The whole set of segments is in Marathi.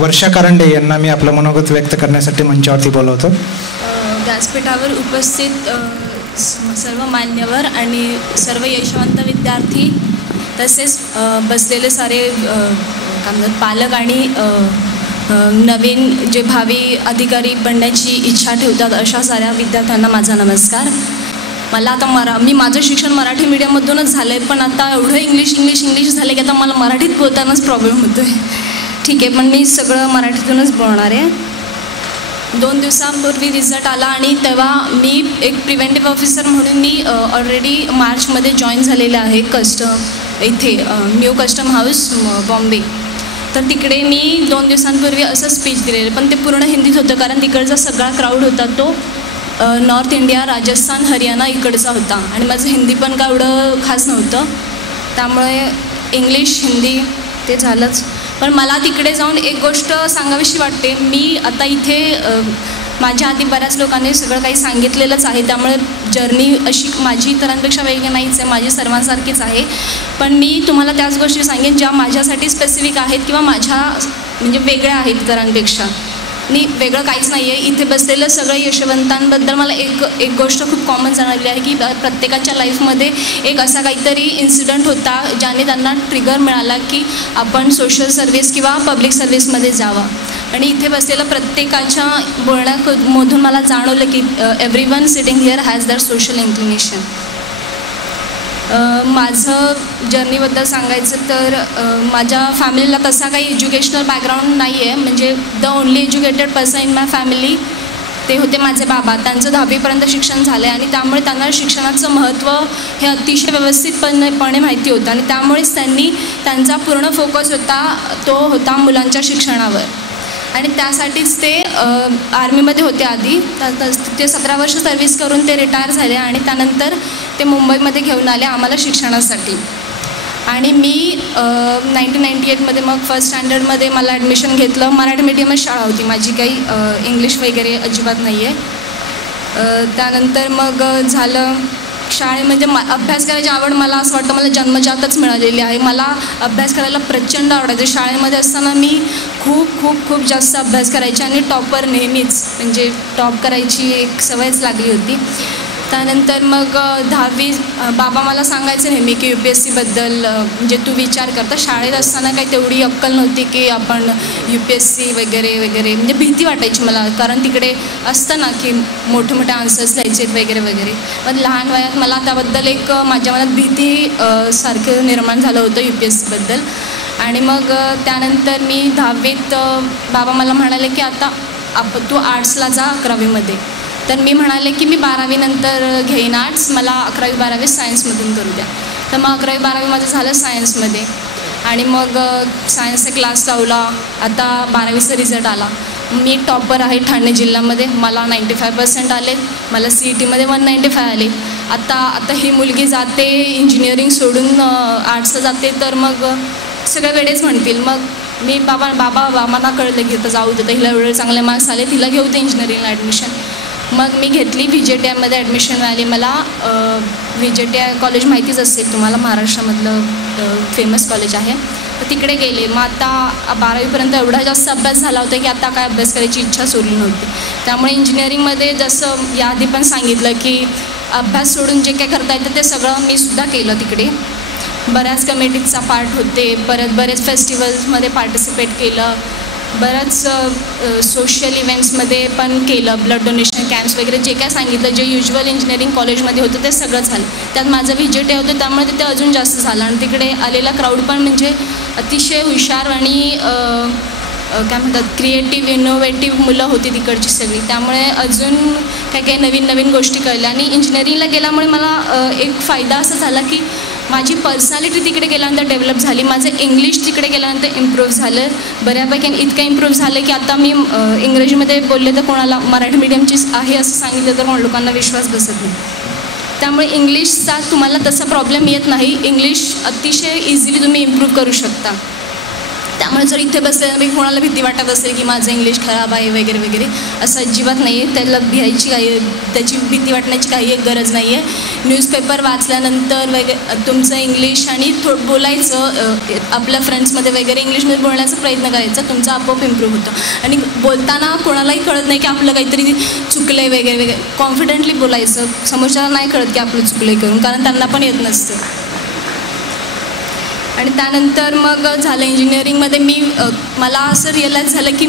वर्षा कारंडे यांना मी आपलं मनोगत व्यक्त करण्यासाठी मंचावरती बोलवतो. व्यासपीठावर उपस्थित सर्व मान्यवर आणि सर्व यशवंत विद्यार्थी तसेच बसलेले सारे पालक आणि नवीन जे भावी अधिकारी बनण्याची इच्छा ठेवतात अशा साऱ्या विद्यार्थ्यांना माझा नमस्कार. मला आता मी माझं शिक्षण मराठी मीडियममधूनच झालं आहे, पण आता एवढं इंग्लिश झालं की आता मला मराठीत बोलतानाच प्रॉब्लेम होतो आहे. ठीक आहे, पण मी सगळं मराठीतूनच बोलणार आहे. 2 दिवसांपूर्वी रिझल्ट आला आणि तेव्हा मी एक प्रिव्हेंटिव्ह ऑफिसर म्हणून मी ऑलरेडी मार्चमध्ये जॉईन झालेले आहे इथे न्यू कस्टम हाऊस बॉम्बे. तर तिकडे मी 2 दिवसांपूर्वी असं स्पीच दिलेलं, पण ते पूर्ण हिंदीत होतं कारण तिकडचा सगळा क्राऊड होता तो नॉर्थ इंडिया, राजस्थान, हरियाणा इकडचा होता आणि माझं हिंदी पण काय एवढं खास नव्हतं, त्यामुळे इंग्लिश हिंदी ते झालंच. पण मला तिकडे जाऊन एक गोष्ट सांगावीशी वाटते. मी आता इथे माझ्या आधी बऱ्याच लोकांनी सगळं काही सांगितलेलंच आहे, त्यामुळे जर्नी अशी माझी इतरांपेक्षा वेगळी नाहीच आहे, माझी सर्वांसारखीच आहे. पण मी तुम्हाला त्याच गोष्टी सांगेन ज्या माझ्यासाठी स्पेसिफिक आहेत किंवा माझ्या म्हणजे वेगळ्या आहेत इतरांपेक्षा. आणि वेगळं काहीच नाही आहे. इथे बसलेलं सगळं यशवंतांबद्दल मला एक गोष्ट खूप कॉमन जाणवली आहे की प्रत्येकाच्या लाईफमध्ये एक असा काहीतरी इन्सिडंट होता ज्याने त्यांना ट्रिगर मिळाला की आपण सोशल सर्व्हिस किंवा पब्लिक सर्व्हिसमध्ये जावं. आणि इथे बसलेलं प्रत्येकाच्या बोलण्यामधून मला जाणवलं की everyone sitting here has that social inclination. माझं जर्नीबद्दल सांगायचं तर माझ्या फॅमिलीला तसा काही एज्युकेशनल बॅकग्राऊंड नाही आहे. म्हणजे the only educated person in my family ते होते माझे बाबा. त्यांचं 10वीपर्यंत शिक्षण झालं आहे आणि त्यामुळे त्यांना शिक्षणाचं महत्त्व हे अतिशय व्यवस्थितपणे माहिती होतं आणि त्यामुळेच त्यांचा पूर्ण फोकस होता मुलांच्या शिक्षणावर. आणि त्यासाठीच ते आर्मीमध्ये होते आधी. ते 17 वर्ष सर्व्हिस करून ते रिटायर झाले आणि त्यानंतर ते मुंबईमध्ये घेऊन आले आम्हाला शिक्षणासाठी. आणि मी 1998मध्ये मग फर्स्ट स्टँडर्डमध्ये मला ॲडमिशन घेतलं. मराठी मीडियमच शाळा होती माझी, काही इंग्लिश वगैरे अजिबात नाही आहे. त्यानंतर मग झालं शाळेमध्ये अभ्यास करायची आवड मला असं वाटतं मला जन्मजातच मिळालेली आहे. मला अभ्यास करायला प्रचंड आवडायचं. शाळेमध्ये असताना मी खूप जास्त अभ्यास करायचे आणि टॉपर नेहमीच म्हणजे टॉप करायची एक सवयच लागली होती. त्यानंतर मग 10वी बाबा मला सांगायचं नेहमी की UPSCबद्दल म्हणजे तू विचार करता. शाळेत असताना काही तेवढी अक्कल नव्हती की आपण UPSC वगैरे म्हणजे भीती वाटायची मला, कारण तिकडे असतं ना की मोठे आन्सर्स लिहायचे वगैरे. पण लहान वयात मला त्याबद्दल एक माझ्या मनात भीती सारखं निर्माण झालं होतं UPSCबद्दल. आणि मग त्यानंतर मी 10वीत बाबा मला म्हणाले की आता तू आर्ट्सला जा 11वीमध्ये. तर मी म्हणाले की मी 12वी नंतर घेईन आर्ट्स, मला 11वी 12वी सायन्समधून करू द्या. तर मग 11वी 12वी माझं झालं सायन्समध्ये. आणि मग सायन्सचा क्लास लावला. आता 12वीचा रिझल्ट आला. मी टॉपर आहे ठाणे जिल्ह्यामध्ये. मला 95% आले. मला CETमध्ये 195 आले. आता ही मुलगी जाते इंजिनिअरिंग सोडून आर्ट्सला जाते, तर मग सगळे वेळेच म्हणतील. मग मी बाबांना कळलं की आता जाऊ देतं, हिला एवढे चांगले मार्क्स आले, तिला घेऊ दे इंजिनिअरिंगला ॲडमिशन. मग मी घेतली. VJTIमध्ये ॲडमिशन मिळाली मला. VJTI कॉलेज माहितीच असेल तुम्हाला, महाराष्ट्रामधलं फेमस कॉलेज आहे. तर तिकडे गेले. मग आता 12वीपर्यंत एवढा जास्त अभ्यास झाला होता की आता काय अभ्यास करायची इच्छा सोडली नव्हती. त्यामुळे इंजिनिअरिंगमध्ये जसं याआधी पण सांगितलं की अभ्यास सोडून जे काय करता येतं ते सगळं मी सुद्धा केलं तिकडे. बऱ्याच कमिटीचा पार्ट होते, परत बरेच फेस्टिवल्समध्ये पार्टिसिपेट केलं, बरंच सोशल इव्हेंट्समध्ये पण केलं, ब्लड डोनेशन कॅम्प्स वगैरे जे काय सांगितलं जे युज्युअल इंजिनिअरिंग कॉलेजमध्ये होतं ते सगळं झालं. त्यात माझं VJTI होतं त्यामुळे तिथे अजून जास्त झालं. आणि तिकडे आलेला क्राऊड पण म्हणजे अतिशय हुशार आणि काय म्हणतात क्रिएटिव्ह इनोव्हेटिव्ह मुलं होती तिकडची सगळी. त्यामुळे अजून काही नवीन गोष्टी कळल्या. आणि इंजिनिअरिंगला गेल्यामुळे मला एक फायदा असा झाला की माझी पर्सनॅलिटी तिकडे गेल्यानंतर डेव्हलप झाली. माझं इंग्लिश तिकडे गेल्यानंतर इम्प्रूव्ह झालं बऱ्यापैकी. इतकं इम्प्रूव्ह झालं की आता मी इंग्रजीमध्ये बोलले तर कोणाला मराठी मीडियमचीच आहे असं सांगितलं तर लोकांना विश्वास बसत नाही. त्यामुळे इंग्लिशचा तुम्हाला तसा प्रॉब्लेम येत नाही. इंग्लिश अतिशय इझिली तुम्ही इम्प्रूव्ह करू शकता. त्यामुळे जर इथे बसल्यानंतर कोणाला भीती वाटत असेल की माझं इंग्लिश खराब आहे वगैरे वगैरे, असं अजिबात नाही आहे. त्याला त्याची भीती वाटण्याची काही एक गरज नाही आहे. न्यूजपेपर वाचल्यानंतर वगैरे तुमचं इंग्लिश आणि बोलायचं आपल्या फ्रेंड्समध्ये वगैरे इंग्लिशमध्ये बोलण्याचा प्रयत्न करायचा, तुमचा आपोआप इम्प्रूव्ह होतं. आणि बोलताना कोणालाही कळत नाही की आपलं काहीतरी चुकलं आहे वगैरे वगैरे. कॉन्फिडेंटली बोलायचं, समोरच्याला नाही कळत की आपलं चुकलं आहे करून, कारण त्यांना पण येत नसतं. आणि त्यानंतर मग झालं इंजिनिअरिंगमध्ये मला असं रिअलाईज झालं की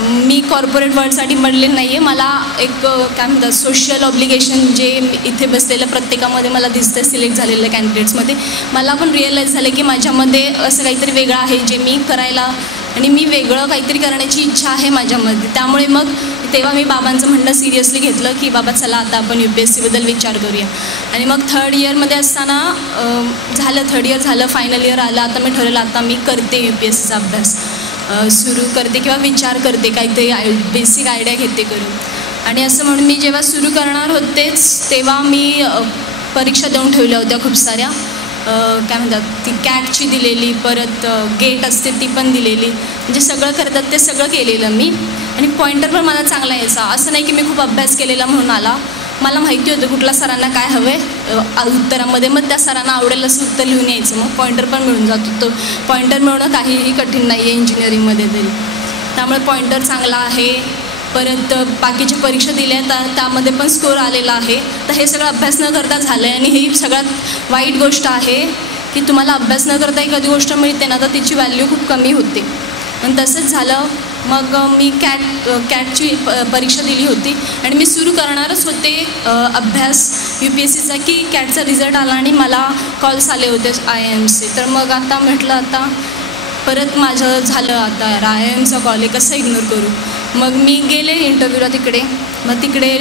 मी कॉर्पोरेट वर्ल्डसाठी बनले नाही आहे. मला एक काय म्हणतात सोशल ऑब्लिगेशन जे इथे बसलेलं प्रत्येकामध्ये मला दिसतं सिलेक्ट झालेल्या कॅन्डिडेट्समध्ये. मला पण रिअलाईज झालं की माझ्यामध्ये असं काहीतरी वेगळं आहे जे मी करायला, आणि मी वेगळं काहीतरी करण्याची इच्छा आहे माझ्यामध्ये. त्यामुळे मग तेव्हा मी बाबांचं म्हणणं सिरियसली घेतलं की बाबा चला आता आपण UPSCबद्दल विचार करूया. आणि मग थर्ड इयरमध्ये असताना थर्ड इयर झालं, फायनल इयर आलं. आता मी ठरवलं आता मी करते UPSCचा अभ्यास सुरू करते किंवा विचार करते, काहीतरी बेसिक आयडिया घेते करून. आणि असं म्हणून मी जेव्हा सुरू करणार होतेच तेव्हा मी परीक्षा देऊन ठेवल्या होत्या खूप साऱ्या. काय म्हणतात ती कॅटची दिलेली, परत गेट असते ती पण दिलेली, म्हणजे सगळं करतात ते सगळं केलेलं मी. आणि पॉईंटर पण मला चांगला यायचा. असं नाही की मी खूप अभ्यास केलेला म्हणून आला. मला माहिती होतं कुठल्या सरांना काय हवं आहे उत्तरामध्ये, मग त्या सरांना आवडेल असं उत्तर लिहून यायचं, मग पॉईंटर पण मिळून जातो. तो पॉईंटर मिळवणं काहीही कठीण नाही आहे इंजिनिअरिंगमध्ये तरी. त्यामुळे पॉईंटर चांगला आहे. परत बाकीची परीक्षा दिल्या त्यामध्ये पण स्कोर आलेला आहे. तर हे सगळं अभ्यास न करता झालं आहे. आणि ही सगळ्यात वाईट गोष्ट आहे की तुम्हाला अभ्यास न करता एखादी गोष्ट मिळते ना तर तिची व्हॅल्यू खूप कमी होते. आणि तसंच झालं. मग मी कॅटची परीक्षा दिली होती आणि मी सुरू करणारच होते अभ्यास UPSCचा की कॅटचा रिझल्ट आला आणि मला कॉल्स आले होते IIMचे. तर मग आता म्हटलं आता परत माझं झालं आता यार IIMचा कॉल आहे, कसं इग्नोर करू. मग मी गेले इंटरव्ह्यूला तिकडे. मग तिकडे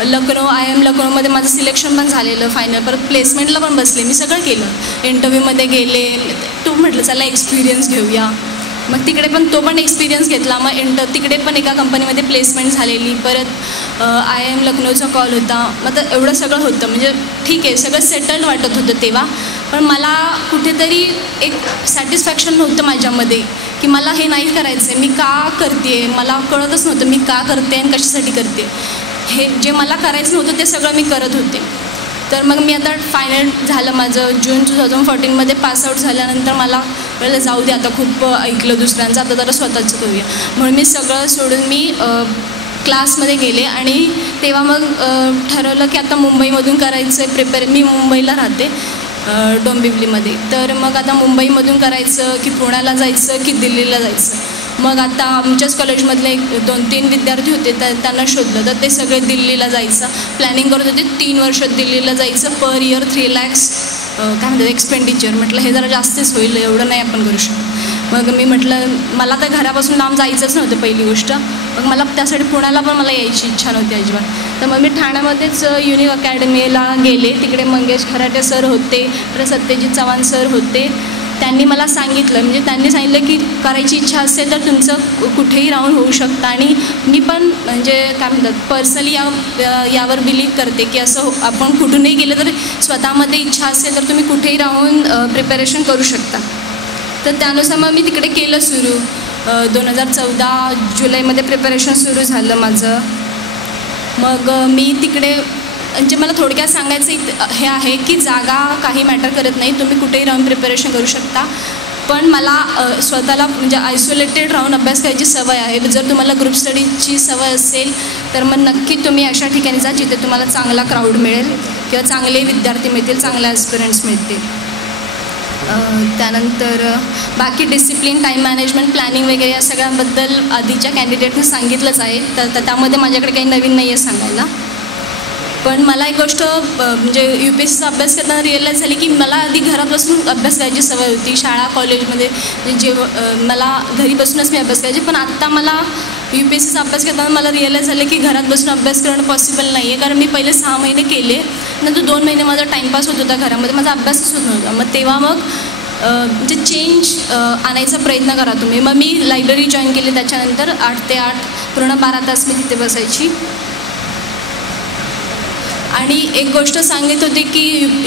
IIM लखनौमध्ये माझं सिलेक्शन पण झालेलं फायनल. परत प्लेसमेंटला पण बसले, मी सगळं केलं. इंटरव्ह्यूमध्ये गेले, तो म्हटलं चला एक्सपिरियन्स घेऊया. मग तिकडे पण तो पण एक्सपिरियन्स घेतला. मग तिकडे पण एका कंपनीमध्ये प्लेसमेंट झालेली. परत IIM लखनौचा कॉल होता. मग तर एवढं सगळं होतं, म्हणजे ठीक आहे सगळं सेटल्ड वाटत होतं तेव्हा. पण मला कुठेतरी एक सॅटिस्फॅक्शन नव्हतं माझ्यामध्ये की मला हे नाही करायचं आहे, मी का करते, मला कळतच नव्हतं मी का करते आणि कशासाठी करते. हे जे मला करायचं नव्हतं ते सगळं मी करत होते. तर मग मी आता फायनल झालं माझं जून 2014मध्ये पासआउट झाल्यानंतर मला कळलं जाऊ दे आता खूप ऐकलं दुसऱ्यांचं, आता जरा स्वतःचं करूया. म्हणून मी सगळं सोडून मी क्लासमध्ये गेले. आणि तेव्हा मग ठरवलं की आता मुंबईमधून करायचं आहे प्रिपेअर. मी मुंबईला राहते डोंबिवलीमध्ये. तर मग आता मुंबईमधून करायचं की पुण्याला जायचं की दिल्लीला जायचं. मग आता आमच्याच कॉलेजमधले 2-3 विद्यार्थी होते, तर त्यांना शोधलं. तर ते सगळे दिल्लीला जायचं प्लॅनिंग करत होते. 3 वर्ष दिल्लीला जायचं, पर इयर 3 lakhs काय म्हणतात एक्सपेंडिचर. म्हटलं हे जरा जास्तच होईल, एवढं नाही आपण करू शकतो. मग मी म्हटलं मला तर घरापासून लांब जायचंच नव्हतं पहिली गोष्ट. मग मला त्यासाठी पुण्याला पण मला यायची इच्छा नव्हती अजिबात. तर मग मी ठाण्यामध्येच युनिक अकॅडमीला गेले. तिकडे मंगेश खराटे सर होते, परत सत्यजित चव्हाण सर होते. त्यांनी मला सांगितलं, म्हणजे त्यांनी सांगितलं की करायची इच्छा असेल तर तुमचं कुठेही राहून होऊ शकतं. आणि मी पण म्हणजे काय म्हणतात पर्सनली यावर बिलीव करते की असं आपण कुठूनही गेलं तर स्वतःमध्ये इच्छा असेल तर तुम्ही कुठेही राहून प्रिपरेशन करू शकता. तर त्यानुसार मग मी तिकडे केलं सुरू. 2014 जुलैमध्ये प्रिपरेशन सुरू झालं माझं. मग मी तिकडे म्हणजे मला थोडक्यात सांगायचं हे आहे की जागा काही मॅटर करत नाही, तुम्ही कुठेही राहून प्रिपरेशन करू शकता. पण मला स्वतःला म्हणजे आयसोलेटेड राहून अभ्यास करायची सवय आहे. जर तुम्हाला ग्रुप स्टडीची सवय असेल तर मग नक्की तुम्ही अशा ठिकाणी जा जिथे तुम्हाला चांगला क्राऊड मिळेल किंवा चांगले विद्यार्थी मिळतील, चांगले ॲस्पिरंट्स मिळतील. त्यानंतर बाकी डिसिप्लिन, टाईम मॅनेजमेंट, प्लॅनिंग वगैरे या सगळ्यांबद्दल आधीच्या कॅन्डिडेटने सांगितलंच आहे. तर त्यामध्ये माझ्याकडे काही नवीन नाही आहे सांगायला. पण मला एक गोष्ट म्हणजे UPSCचा अभ्यास करताना रिअलाईज झाली की मला आधी घरात बसून अभ्यास करायची सवय होती. शाळा कॉलेजमध्ये म्हणजे मला घरी बसूनच मी अभ्यास करायचे. पण आत्ता मला UPSCचा अभ्यास करताना मला रिअलाईज झालं की घरात बसून अभ्यास करणं पॉसिबल नाही आहे. कारण मी पहिले 6 महिने केले, नंतर 2 महिने माझा टाईमपास होत होता घरामध्ये, माझा अभ्यासच होत नव्हता. मग तेव्हा म्हणजे चेंज आणायचा प्रयत्न करा तुम्ही. मग मी लायब्ररी जॉईन केली. त्याच्यानंतर 8 ते 8 पूर्ण 12 तास मी तिथे बसायची. आणि एक गोष्ट सांगत होते की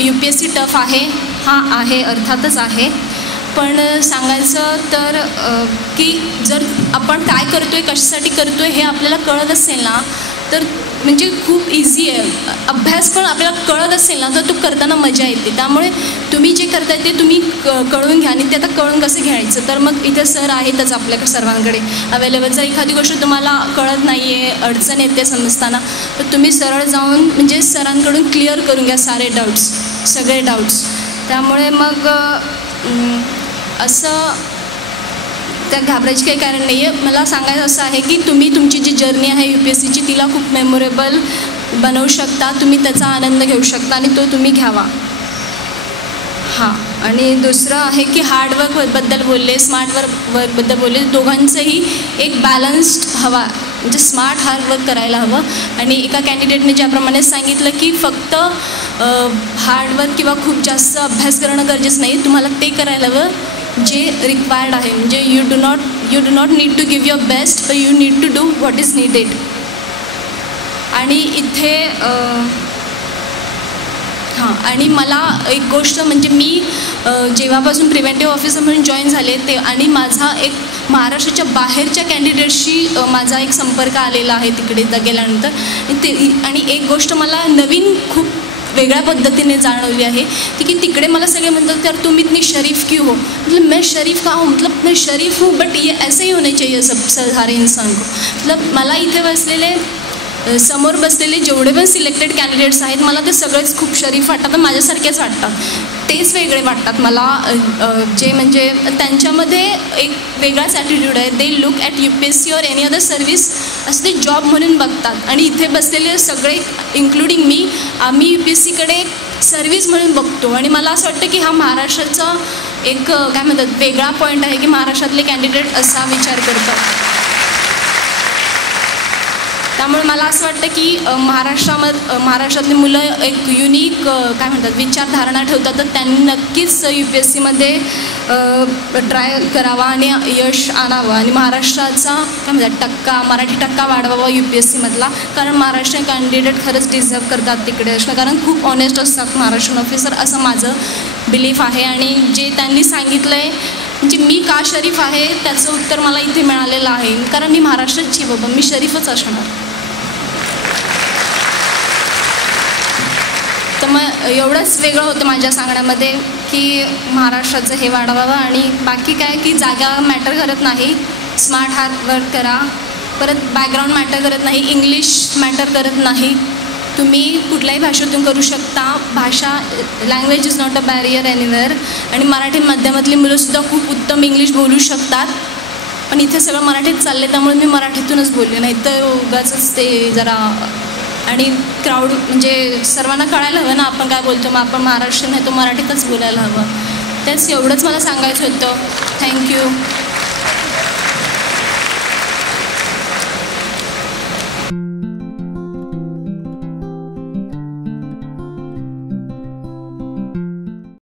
UPSC टफ आहे. हां आहे, अर्थातच आहे. पण सांगायचं तर की जर आपण काय करतो आहे, कशासाठी करतो आहे हे आपल्याला कळत असेल ना, तर म्हणजे खूप इझी आहे. अभ्यास पण आपल्याला कळत असेल ना, तर तो करताना मजा येते. त्यामुळे तुम्ही जे करताय ते तुम्ही कळून घ्या. आणि ते आता कळून कसं घ्यायचं, तर मग इथे सर आहेतच आपल्याकडे सर्वांकडे अवेलेबल. जर एखादी गोष्ट तुम्हाला कळत नाही आहे, अडचण येते समजताना, तर तुम्ही सरळ जाऊन म्हणजे सरांकडून क्लिअर करून घ्या सगळे डाऊट्स. त्यामुळे मग असं त्या घाबरायची काही कारण नाही आहे. मला सांगायचं असं आहे की तुम्ही तुमची जी जर्नी आहे UPSCची तिला खूप मेमोरेबल बनवू शकता. तुम्ही त्याचा आनंद घेऊ शकता आणि तो तुम्ही घ्यावा. हां, आणि दुसरं आहे की हार्डवर्कबद्दल बोलले, स्मार्ट वर्कबद्दल बोलले. दोघांचंही एक बॅलन्स्ड हवा, म्हणजे स्मार्ट हार्डवर्क करायला हवं. आणि एका कॅन्डिडेटने ज्याप्रमाणे सांगितलं की फक्त हार्डवर्क किंवा खूप जास्त अभ्यास करणं गरजेचं नाही, तुम्हाला ते करायला हवं जे रिक्वायर्ड आहे. म्हणजे you do not need to give your best, but you need to do what is needed. आणि इथे हां, आणि मला एक गोष्ट म्हणजे मी जेव्हापासून प्रिव्हेंटिव्ह ऑफिसर म्हणून जॉईन झाले ते, आणि माझा एक महाराष्ट्राच्या बाहेरच्या कॅन्डिडेटशी माझा एक संपर्क आलेला आहे तिकडे गेल्यानंतर. आणि एक गोष्ट मला नवीन खूप वेगळ्या पद्धतीने जाणवली आहे की तिकडे मला सगळे म्हणतात यार तुम इतनी शरीफ क्यों हो. मतलब मैं शरीफ का हूँ, मतलब मैं शरीफ हूँ, बट ये ऐसे ही होने चाहिए सब सारे इंसान को. मतलब मला इथे बसलेले समोर बसलेले जेवढे पण सिलेक्टेड कॅन्डिडेट्स आहेत मला ते सगळेच खूप शरीफ वाटतात, माझ्यासारखेच वाटतात. तेच वेगळे वाटतात मला, जे म्हणजे त्यांच्यामध्ये एक वेगळाच ॲटिट्यूड आहे. दे लुक ॲट UPSC और एनी अदर सर्विस असं ते जॉब म्हणून बघतात. आणि इथे बसलेले सगळे इन्क्लुडिंग मी, आम्ही UPSCकडे सर्विस म्हणून बघतो. आणि मला असं वाटतं की हा महाराष्ट्राचा एक काय म्हणतात वेगळा पॉईंट आहे की महाराष्ट्रातले कॅन्डिडेट असा विचार करतात. त्यामुळे मला असं वाटतं की महाराष्ट्रातली मुलं एक युनिक काय म्हणतात विचारधारणा ठेवतात, तर त्यांनी नक्कीच UPSCमध्ये ट्राय करावा आणि यश आणावं. आणि महाराष्ट्राचा काय म्हणतात मराठी टक्का वाढवावा UPSCमधला, कारण महाराष्ट्रीयन कॅन्डिडेट खरंच डिझर्व करतात तिकडे असणं, कारण खूप ऑनेस्ट असतात महाराष्ट्रीयन ऑफिसर, असं माझं बिलीफ आहे. आणि जे त्यांनी सांगितलं आहे म्हणजे मी का शरीफ आहे त्याचं उत्तर मला इथे मिळालेलं आहे, कारण मी महाराष्ट्राची बाबा, मी शरीफच असणार. तर मग एवढंच वेगळं होतं माझ्या सांगण्यामध्ये की महाराष्ट्राचं हे वाढवावं. आणि बाकी काय की जागा मॅटर करत नाही, स्मार्ट हार्डवर्क करा. परत बॅकग्राऊंड मॅटर करत नाही, इंग्लिश मॅटर करत नाही. तुम्ही कुठल्याही भाषेतून करू शकता. भाषा language is not a barrier anywhere. आणि मराठी माध्यमातली मुलंसुद्धा खूप उत्तम इंग्लिश बोलू शकतात. पण इथे सगळं मराठीत चालले, त्यामुळे मी मराठीतूनच बोलले, नाही तर उगाचच ते जरा. आणि क्राऊड म्हणजे सर्वांना कळायला हवं ना आपण काय बोलतो, मग आपण महाराष्ट्रीयन आहे तो मराठीतच बोलायला हवं. तेच एवढंच मला सांगायचं होतं. थँक्यू.